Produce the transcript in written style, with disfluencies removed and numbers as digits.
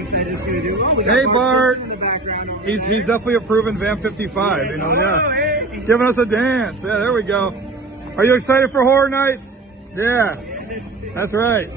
really excited to see what we do. Oh, we got Hey, Bart. in the background over He's there. definitely a proven Van 55. You know, Oh, yeah. hey. Giving us a dance. Yeah, there we go. Are you excited for Horror Nights? Yeah, that's right.